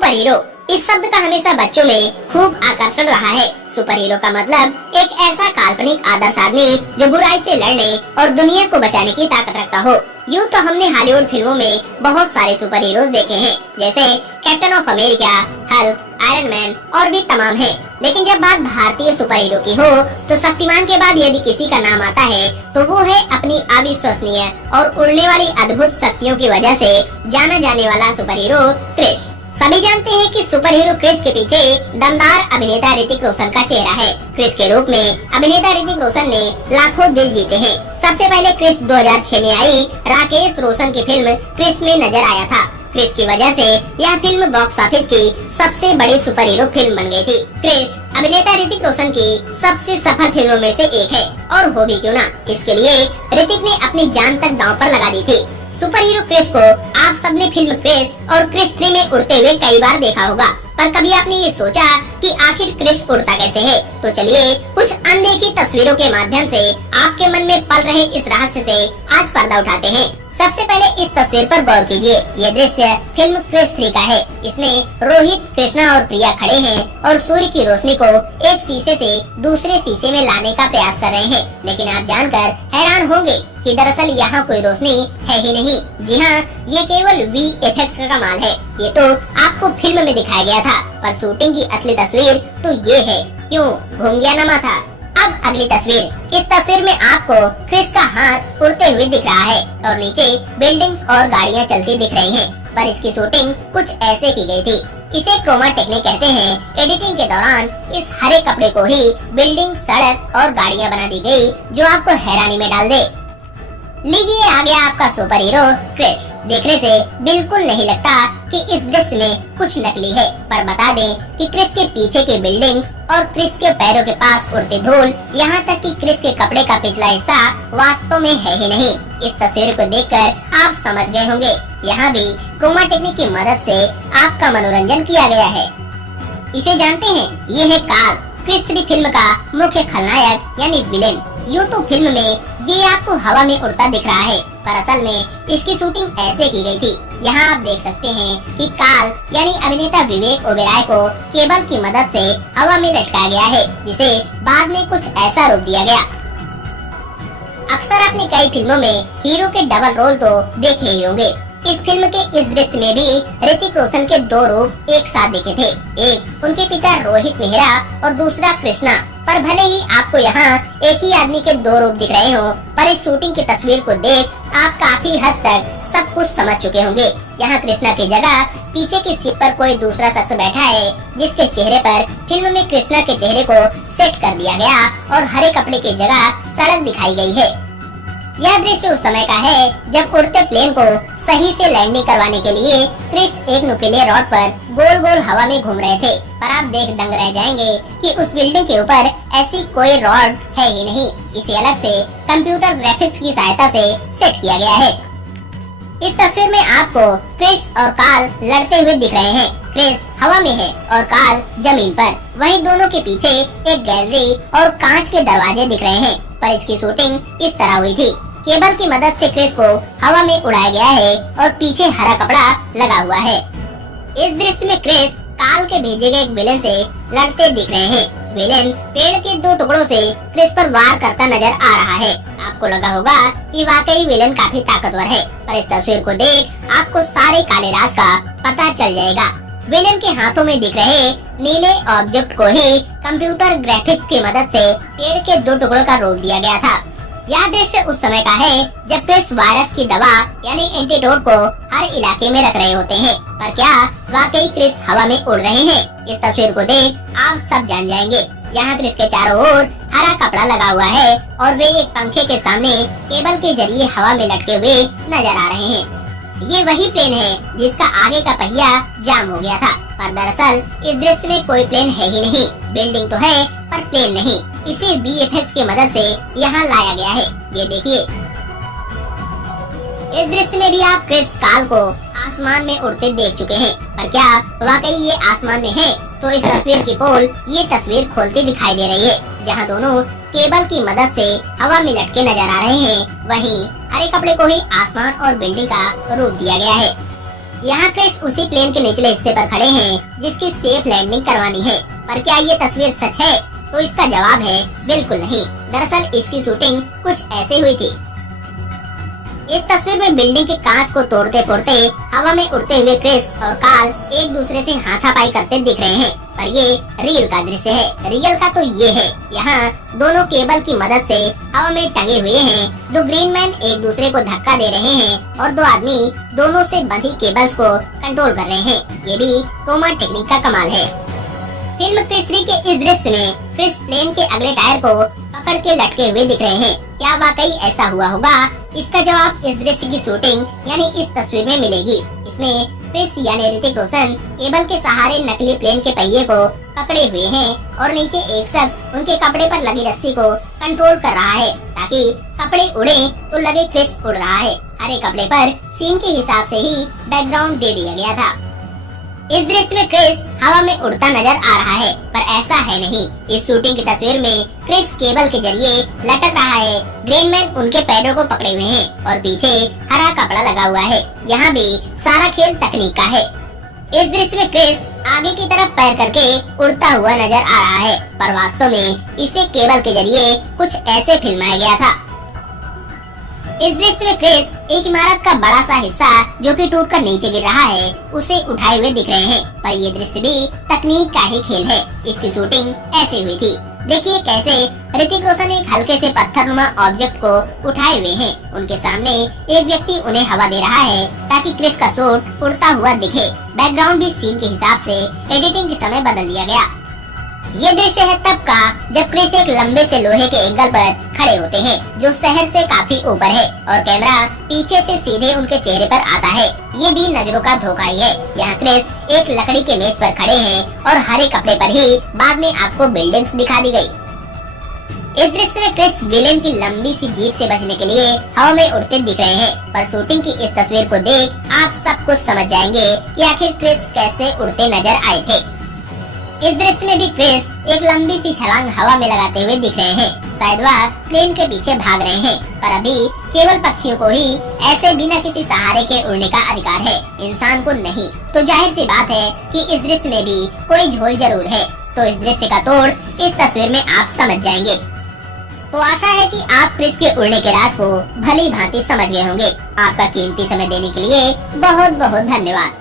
Super hero इस शब्द का हमेशा बच्चों में खूब आकर्षण रहा है। सुपर हीरो का मतलब एक ऐसा काल्पनिक आदर्श आदमी जो बुराई से लड़ने और दुनिया को बचाने की ताकत रखता हो। यूँ तो हमने हॉलीवुड फिल्मों में बहुत सारे सुपर हीरोज देखे हैं, जैसे captain of America, Hulk, iron man और भी तमाम हैं। लेकिन जब बात भारतीय सुपर हीरो की हो तो शक्तिमान के बाद यदि किसी का नाम आता है तो वो है अपनी अविश्वसनीय और उड़ने वाली अद्भुत शक्तियों की वजह से जाना जाने वाला सुपर हीरो क्रिश। सभी जानते हैं कि सुपर हीरो क्रिस के पीछे दमदार अभिनेता ऋतिक रोशन का चेहरा है। क्रिस के रूप में अभिनेता ऋतिक रोशन ने लाखों दिल जीते हैं। सबसे पहले क्रिस 2006 में आई राकेश रोशन की फिल्म क्रिस में नजर आया था। क्रिस की वजह से यह फिल्म बॉक्स ऑफिस की सबसे बड़ी सुपर हीरो फिल्म बन गई थी। क्रिस अभिनेता ऋतिक रोशन की सबसे सफल फिल्मों में से एक है, और हो भी क्यों ना, इसके लिए ऋतिक ने अपनी जान तक दांव पर लगा दी थी। सुपर हीरो क्रिस को आप सबने फिल्म क्रिस और क्रिस 3 में उड़ते हुए कई बार देखा होगा, पर कभी आपने ये सोचा कि आखिर क्रिस उड़ता कैसे है? तो चलिए कुछ अनदेखी तस्वीरों के माध्यम से आपके मन में पल रहे इस रहस्य से आज पर्दा उठाते हैं। सबसे पहले इस तस्वीर पर गौर कीजिए। ये दृश्य फिल्म क्रिस 3 का है। इसमें रोहित, कृष्णा और प्रिया खड़े हैं और सूर्य की रोशनी को एक शीशे से दूसरे शीशे में लाने का प्रयास कर रहे हैं। लेकिन आप जानकर हैरान होंगे कि दरअसल यहाँ कोई रोशनी है ही नहीं। जी हाँ, ये केवल VFX का कमाल है। ये तो आपको फिल्म में दिखाया गया था, पर शूटिंग की असली तस्वीर तो ये है। क्यों घूम गया ना माथा? अब अगली तस्वीर। इस तस्वीर में आपको क्रिस का हाथ उड़ते हुए दिख रहा है और नीचे बिल्डिंग्स और गाड़ियाँ चलती दिख रही हैं। पर इसकी शूटिंग कुछ ऐसे की गई थी। इसे क्रोमा टेक्निक कहते हैं। एडिटिंग के दौरान इस हरे कपड़े को ही बिल्डिंग, सड़क और गाड़ियाँ बना दी गई, जो आपको हैरानी में डाल दे। लीजिए आ गया आपका सुपर हीरो क्रिस। देखने से बिल्कुल नहीं लगता कि इस दृश्य में कुछ नकली है, पर बता दें कि क्रिस के पीछे के बिल्डिंग्स और क्रिस के पैरों के पास उड़ते धूल, यहाँ तक कि क्रिस के कपड़े का पिछला हिस्सा वास्तव में है ही नहीं। इस तस्वीर को देखकर आप समझ गए होंगे, यहाँ भी क्रोमा टेक्निक की मदद से आपका मनोरंजन किया गया है। इसे जानते हैं, ये है काल, क्रिस 3 फिल्म का मुख्य खलनायक यानी विलेन। यूँ तो फिल्म में ये आपको हवा में उड़ता दिख रहा है, पर असल में इसकी शूटिंग ऐसे की गई थी। यहाँ आप देख सकते हैं कि काल यानी अभिनेता विवेक ओबेरॉय को केबल की मदद से हवा में लटकाया गया है, जिसे बाद में कुछ ऐसा रोक दिया गया। अक्सर आपने कई फिल्मों में हीरो के डबल रोल तो देखे ही होंगे। इस फिल्म के इस दृश्य में भी ऋतिक रोशन के 2 रूप एक साथ दिखे थे। एक उनके पिता रोहित मेहरा और दूसरा कृष्णा। पर भले ही आपको यहाँ एक ही आदमी के 2 रूप दिख रहे हो, पर इस शूटिंग की तस्वीर को देख आप काफी हद तक सब कुछ समझ चुके होंगे। यहाँ कृष्णा की जगह पीछे की सीट पर कोई दूसरा शख्स बैठा है, जिसके चेहरे पर फिल्म में कृष्णा के चेहरे को सेट कर दिया गया और हरे कपड़े की जगह सड़क दिखाई गई है। यह दृश्य उस समय का है जब उड़ते प्लेन को सही से लैंडिंग करवाने के लिए क्रिस एक नुकीले रॉड पर गोल गोल हवा में घूम रहे थे। पर आप देख दंग रह जाएंगे कि उस बिल्डिंग के ऊपर ऐसी कोई रॉड है ही नहीं। इसे अलग से कंप्यूटर ग्राफिक्स की सहायता से सेट किया गया है। इस तस्वीर में आपको क्रिस और काल लड़ते हुए दिख रहे हैं। क्रिस हवा में है और काल जमीन पर। वहीं दोनों के पीछे एक गैलरी और कांच के दरवाजे दिख रहे हैं। पर इसकी शूटिंग इस तरह हुई थी। केबल की मदद से क्रिस को हवा में उड़ाया गया है और पीछे हरा कपड़ा लगा हुआ है। इस दृश्य में क्रिस काल के भेजे गए एक विलेन से लड़ते दिख रहे हैं। विलेन पेड़ के 2 टुकड़ों से क्रिस पर वार करता नजर आ रहा है। आपको लगा होगा कि वाकई विलेन काफी ताकतवर है, पर इस तस्वीर को देख आपको सारे काले राज का पता चल जाएगा। विलेन के हाथों में दिख रहे नीले ऑब्जेक्ट को ही कंप्यूटर ग्राफिक्स की मदद से पेड़ के 2 टुकड़ों का रोक दिया गया था। यह दृश्य उस समय का है जब क्रिस वायरस की दवा यानी एंटीडोट को हर इलाके में रख रहे होते हैं। पर क्या वाकई क्रिस हवा में उड़ रहे हैं? इस तस्वीर को देख आप सब जान जाएंगे। यहाँ क्रिस के चारों ओर हरा कपड़ा लगा हुआ है और वे एक पंखे के सामने केबल के जरिए हवा में लटके हुए नजर आ रहे हैं। ये वही प्लेन है जिसका आगे का पहिया जाम हो गया था, पर दरअसल इस दृश्य में कोई प्लेन है ही नहीं। बिल्डिंग तो है पर प्लेन नहीं। इसे VFX की मदद से यहाँ लाया गया है। ये देखिए, इस दृश्य में भी आप क्रिस काल को आसमान में उड़ते देख चुके हैं, पर क्या वाकई ये आसमान में है? तो इस तस्वीर की पोल ये तस्वीर खोलती दिखाई दे रही है, जहाँ दोनों केबल की मदद से हवा में लटके नजर आ रहे हैं। वहीं हरे कपड़े को ही आसमान और बिल्डिंग का रूप दिया गया है। यहाँ क्रिस उसी प्लेन के निचले हिस्से पर खड़े हैं जिसकी सेफ लैंडिंग करवानी है। पर क्या ये तस्वीर सच है? तो इसका जवाब है बिल्कुल नहीं। दरअसल इसकी शूटिंग कुछ ऐसे हुई थी। इस तस्वीर में बिल्डिंग के कांच को तोड़ते फोड़ते हवा में उड़ते हुए क्रिस और कार्ल एक दूसरे से हाथापाई करते दिख रहे हैं। पर ये रियल का दृश्य है। रियल का तो ये है, यहाँ दोनों केबल की मदद से हवा में टंगे हुए हैं। दो ग्रीन मैन एक दूसरे को धक्का दे रहे हैं और दो आदमी दोनों से बंधी केबल्स को कंट्रोल कर रहे हैं। ये भी रोमा टेक्निक का कमाल है। फिल्म क्रिस 3 के इस दृश्य में क्रिस प्लेन के अगले टायर को पकड़ के लटके हुए दिख रहे हैं। क्या वाकई ऐसा हुआ होगा? इसका जवाब इस दृश्य की शूटिंग यानी इस तस्वीर में मिलेगी। इसमें क्रिस यानी ऋतिक रोशन केबल के सहारे नकली प्लेन के पहिए को पकड़े हुए हैं और नीचे एक शख्स उनके कपड़े पर लगी रस्सी को कंट्रोल कर रहा है ताकि कपड़े उड़े तो लगे क्रिस उड़ रहा है। हरे कपड़े पर सीन के हिसाब से ही बैकग्राउंड दे दिया गया था। इस दृश्य में क्रिस हवा में उड़ता नजर आ रहा है, पर ऐसा है नहीं। इस शूटिंग की तस्वीर में क्रिस केबल के जरिए लटक रहा है। ग्रेनमैन उनके पैरों को पकड़े हुए हैं और पीछे हरा कपड़ा लगा हुआ है। यहाँ भी सारा खेल तकनीक का है। इस दृश्य में क्रिस आगे की तरफ पैर करके उड़ता हुआ नजर आ रहा है, पर वास्तव में इसे केबल के जरिए कुछ ऐसे फिल्माया गया था। इस दृश्य में क्रिस एक इमारत का बड़ा सा हिस्सा जो कि टूटकर नीचे गिर रहा है उसे उठाए हुए दिख रहे हैं, पर ये दृश्य भी तकनीक का ही खेल है। इसकी शूटिंग ऐसे हुई थी। देखिए कैसे ऋतिक रोशन एक हल्के से पत्थरनुमा ऑब्जेक्ट को उठाए हुए हैं। उनके सामने एक व्यक्ति उन्हें हवा दे रहा है ताकि क्रिस का सूट उड़ता हुआ दिखे। बैकग्राउंड भी सीन के हिसाब से एडिटिंग के समय बदल दिया गया। ये दृश्य है तब का जब क्रिस एक लंबे से लोहे के एंगल पर खड़े होते हैं जो शहर से काफी ऊपर है और कैमरा पीछे से सीधे उनके चेहरे पर आता है। ये भी नजरों का धोखा ही है। यहाँ क्रिस एक लकड़ी के मेज पर खड़े हैं और हरे कपड़े पर ही बाद में आपको बिल्डिंग्स दिखा दी गई। इस दृश्य में क्रिस विलेन की लंबी सी जीप से बचने के लिए हवा में उड़ते दिख रहे हैं, पर शूटिंग की इस तस्वीर को देख आप सब कुछ समझ जाएंगे कि आखिर क्रिस कैसे उड़ते नजर आए थे। इस दृश्य में भी क्रिस एक लंबी सी छलांग हवा में लगाते हुए दिख रहे हैं। शायद वह प्लेन के पीछे भाग रहे हैं, पर अभी केवल पक्षियों को ही ऐसे बिना किसी सहारे के उड़ने का अधिकार है, इंसान को नहीं। तो जाहिर सी बात है कि इस दृश्य में भी कोई झोल जरूर है। तो इस दृश्य का तोड़ इस तस्वीर में आप समझ जाएंगे। तो आशा है कि आप क्रिस के उड़ने के राज को भली भांति समझ गए होंगे। आपका कीमती समय देने के लिए बहुत बहुत धन्यवाद।